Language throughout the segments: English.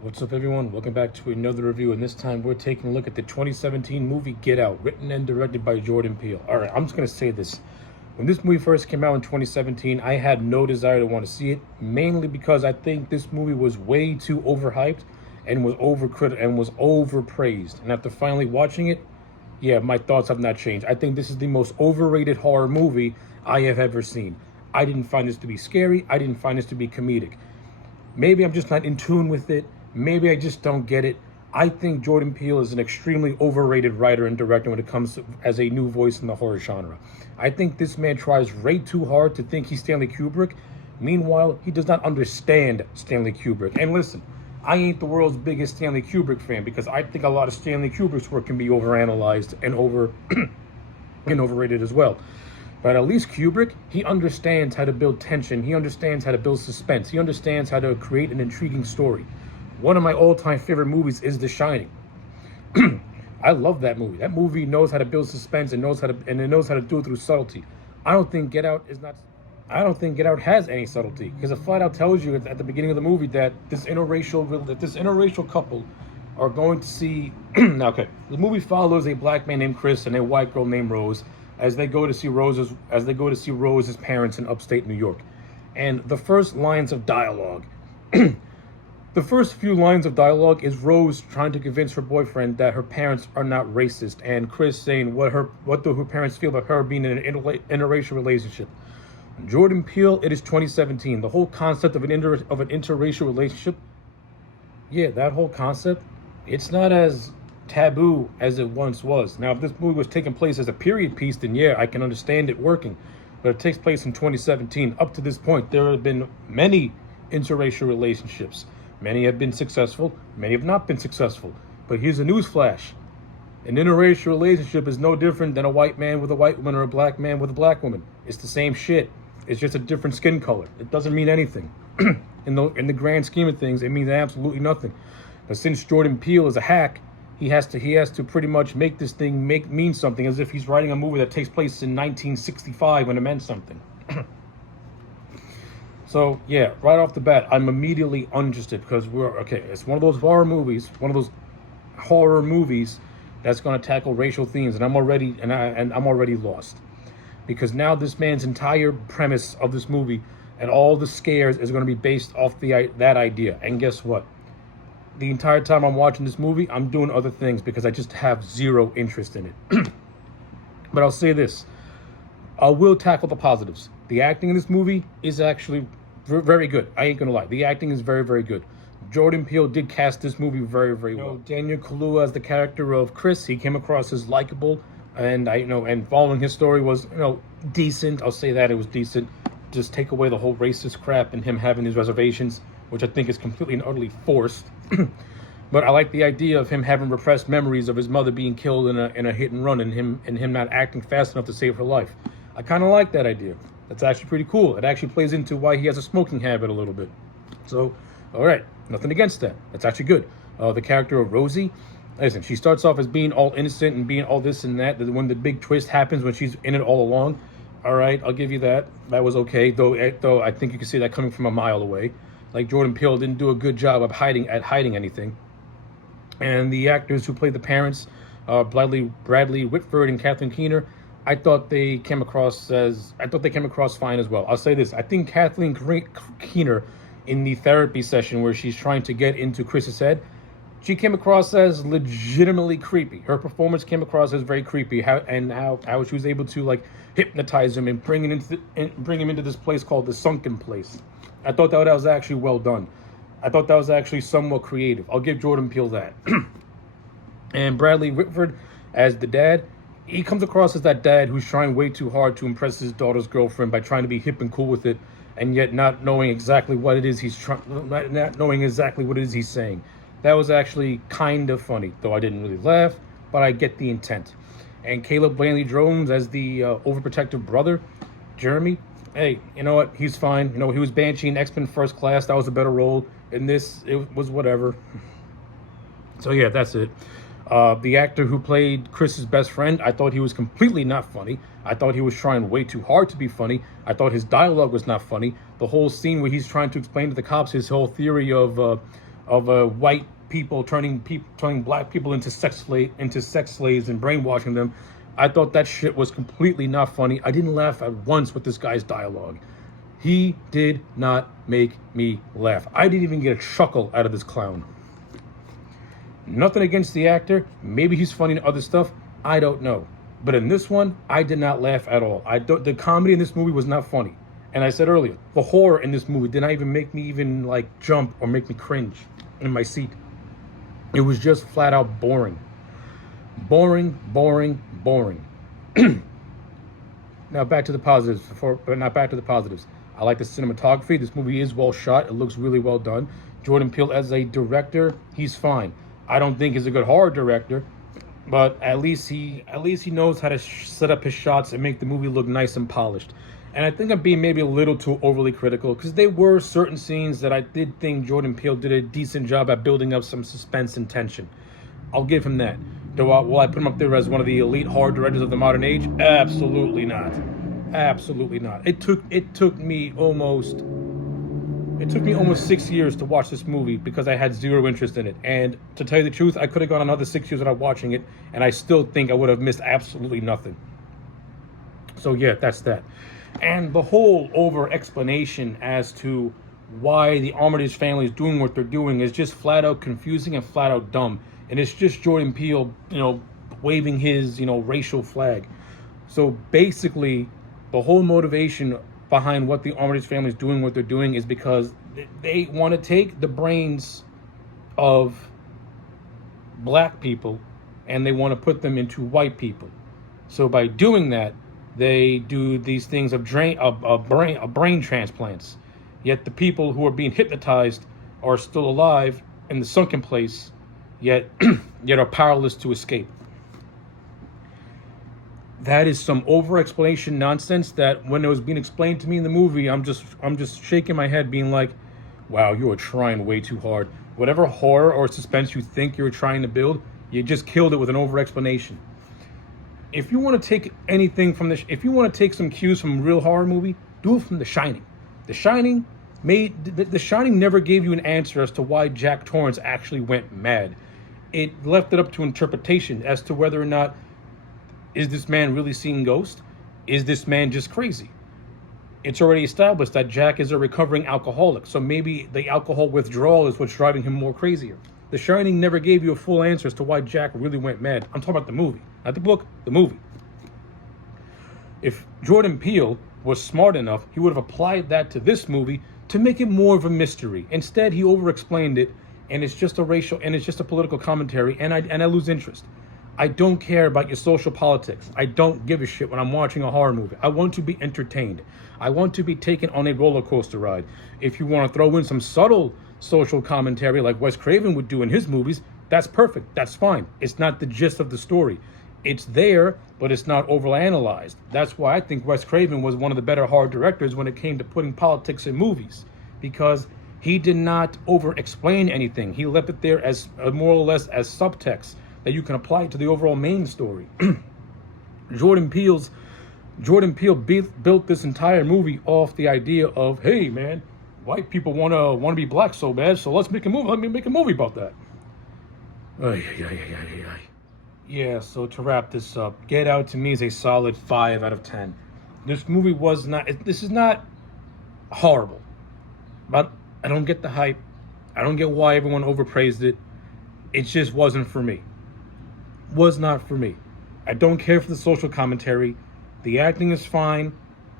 What's up, everyone? Welcome back to another review, and this time we're taking a look at the 2017 movie Get Out, written and directed by Jordan Peele. All right, I'm just going to say this. When this movie first came out in 2017, I had no desire to want to see it, mainly because I think this movie was way too overhyped and was overpraised. And after finally watching it, yeah, my thoughts have not changed. I think this is the most overrated horror movie I have ever seen. I didn't find this to be scary. I didn't find this to be comedic. Maybe I'm just not in tune with it. Maybe I just don't get it. I think Jordan Peele is an extremely overrated writer and director when it comes to as a new voice in the horror genre. I think this man tries way too hard to think he's Stanley Kubrick. Meanwhile, he does not understand Stanley Kubrick. And listen, I ain't the world's biggest Stanley Kubrick fan because I think a lot of Stanley Kubrick's work can be overanalyzed and and overrated as well. But at least Kubrick, he understands how to build tension. He understands how to build suspense. He understands how to create an intriguing story. One of my all-time favorite movies is The Shining. I love that movie. That movie knows how to build suspense and it knows how to do it through subtlety. I don't think Get Out has any subtlety because it flat out tells you at the beginning of the movie that this interracial couple are going to see. Now, okay, the movie follows a black man named Chris and a white girl named Rose as they go to see Rose's parents in upstate New York, and the first lines of dialogue. The first few lines of dialogue is Rose trying to convince her boyfriend that her parents are not racist, and Chris saying what do her parents feel about her being in an interracial relationship. Jordan Peele, it is 2017. The whole concept of an interracial relationship, yeah, that whole concept, it's not as taboo as it once was. Now, if this movie was taking place as a period piece, then yeah, I can understand it working. But it takes place in 2017. Up to this point, there have been many interracial relationships. Many have been successful, many have not been successful. But here's a newsflash. An interracial relationship is no different than a white man with a white woman or a black man with a black woman. It's the same shit. It's just a different skin color. It doesn't mean anything. In the grand scheme of things, it means absolutely nothing. But since Jordan Peele is a hack, he has to pretty much make this thing mean something, as if he's writing a movie that takes place in 1965 when it meant something. So yeah, right off the bat, I'm immediately uninterested because it's one of those horror movies that's going to tackle racial themes, and I'm already lost, because now this man's entire premise of this movie and all the scares is going to be based off that idea. And guess what? The entire time I'm watching this movie, I'm doing other things because I just have zero interest in it. But I'll say this. I will tackle the positives. The acting in this movie is actually very good. I ain't gonna lie. The acting is very, very good. Jordan Peele did cast this movie very, very well. Daniel Kaluuya as the character of Chris, he came across as likable, and and following his story was, decent. I'll say that it was decent. Just take away the whole racist crap and him having his reservations, which I think is completely and utterly forced. But I like the idea of him having repressed memories of his mother being killed in a hit and run, and him not acting fast enough to save her life. I kind of like that idea. That's actually pretty cool. It actually plays into why he has a smoking habit a little bit. So, all right, nothing against that. That's actually good. The character of Rosie, listen, she starts off as being all innocent and being all this and that. When the big twist happens, when she's in it all along, all right, I'll give you that. That was okay, though I think you can see that coming from a mile away. Like, Jordan Peele didn't do a good job of hiding anything. And the actors who played the parents, Bradley Whitford and Kathleen Keener, I thought they came across fine as well. I'll say this. I think Kathleen Keener, in the therapy session where she's trying to get into Chris's head, she came across as legitimately creepy. Her performance came across as very creepy. How she was able to hypnotize him and bring him into this place called the Sunken Place. I thought that was actually well done. I thought that was actually somewhat creative. I'll give Jordan Peele that. And Bradley Whitford as the dad, he comes across as that dad who's trying way too hard to impress his daughter's girlfriend by trying to be hip and cool with it, and yet not knowing exactly what it is he's saying. That was actually kind of funny, though I didn't really laugh, but I get the intent. And Caleb Blanley Jones as the overprotective brother, Jeremy. Hey, you know what? He's fine. He was Banshee in X-Men First Class. That was a better role. In this, it was whatever. So yeah, that's it. The actor who played Chris's best friend, I thought he was completely not funny. I thought he was trying way too hard to be funny. I thought his dialogue was not funny. The whole scene where he's trying to explain to the cops his whole theory of of white people turning black people into sex slaves and brainwashing them. I thought that shit was completely not funny. I didn't laugh at once with this guy's dialogue. He did not make me laugh. I didn't even get a chuckle out of this clown. Nothing against the actor. Maybe he's funny in other stuff. I don't know. But in this one, I did not laugh at all. The comedy in this movie was not funny. And I said earlier, the horror in this movie did not even make me like jump or make me cringe in my seat. It was just flat out boring. Boring. Now back to the positives. Back to the positives. I like the cinematography. This movie is well shot. It looks really well done. Jordan Peele as a director, he's fine. I don't think he's a good horror director, but at least he knows how to set up his shots and make the movie look nice and polished. And I think I'm being maybe a little too overly critical, because there were certain scenes that I did think Jordan Peele did a decent job at building up some suspense and tension. I'll give him that. Will I put him up there as one of the elite horror directors of the modern age? Absolutely not. Absolutely not. It took me almost 6 years to watch this movie because I had zero interest in it. And to tell you the truth, I could have gone another 6 years without watching it, and I still think I would have missed absolutely nothing. So yeah, that's that. And the whole over explanation as to why the Armitage family is doing what they're doing is just flat out confusing and flat out dumb. And it's just Jordan Peele, waving his, racial flag. So basically, the whole motivation behind what the Armitage family is doing what they're doing is because they want to take the brains of black people and they want to put them into white people. So by doing that, they do these things of brain transplants. Yet the people who are being hypnotized are still alive in the sunken place, yet are powerless to escape. That is some over-explanation nonsense that when it was being explained to me in the movie, I'm just shaking my head being like, wow, you are trying way too hard. Whatever horror or suspense you think you're trying to build, you just killed it with an over-explanation. If you want to take anything from this, if you want to take some cues from a real horror movie, do it from The Shining. The Shining never gave you an answer as to why Jack Torrance actually went mad. It left it up to interpretation as to whether or not, is this man really seeing ghosts? Is this man just crazy? It's already established that Jack is a recovering alcoholic, so maybe the alcohol withdrawal is what's driving him more crazier. The Shining never gave you a full answer as to why Jack really went mad. I'm talking about the movie, not the book, the movie. If Jordan Peele was smart enough, he would have applied that to this movie to make it more of a mystery. Instead, he over-explained it, and it's just a political commentary, and I lose interest. I don't care about your social politics. I don't give a shit when I'm watching a horror movie. I want to be entertained. I want to be taken on a roller coaster ride. If you want to throw in some subtle social commentary like Wes Craven would do in his movies, that's perfect. That's fine. It's not the gist of the story. It's there, but it's not overanalyzed. That's why I think Wes Craven was one of the better horror directors when it came to putting politics in movies, because he did not over-explain anything. He left it there as more or less as subtext that you can apply to the overall main story. Jordan Peele built this entire movie off the idea of, hey man, white people want to be black so bad, so let's make a movie. Let me make a movie about that. Yeah, so to wrap this up, Get Out to me is a solid 5 out of 10. This movie this is not horrible, but I don't get the hype. I don't get why everyone overpraised it. It just wasn't for me. Was not for me. I don't care for the social commentary. The acting is fine.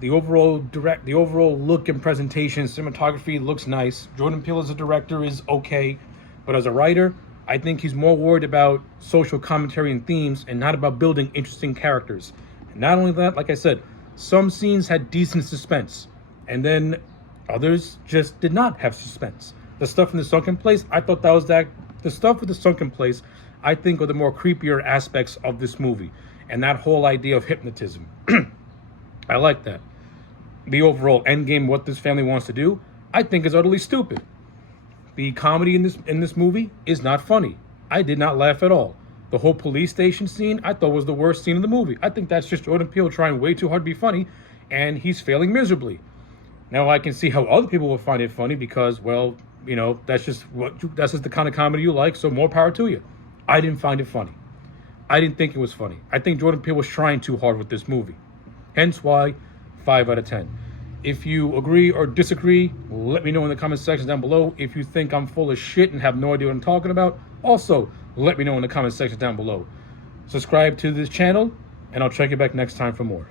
The overall look and presentation, cinematography looks nice. Jordan Peele as a director is okay, but as a writer, I think he's more worried about social commentary and themes and not about building interesting characters. And not only that, like I said, some scenes had decent suspense, and then others just did not have suspense. The stuff in the sunken place, I thought that was that. The stuff with the sunken place, I think, are the more creepier aspects of this movie, and that whole idea of hypnotism. I like that. The overall endgame, what this family wants to do, I think is utterly stupid. The comedy in this movie is not funny. I did not laugh at all. The whole police station scene, I thought was the worst scene in the movie. I think that's just Jordan Peele trying way too hard to be funny, and he's failing miserably. Now I can see how other people will find it funny because, well, that's just the kind of comedy you like. So more power to you. I didn't find it funny. I didn't think it was funny. I think Jordan Peele was trying too hard with this movie. Hence why 5 out of 10. If you agree or disagree, let me know in the comment section down below. If you think I'm full of shit and have no idea what I'm talking about, also let me know in the comment section down below. Subscribe to this channel, and I'll check you back next time for more.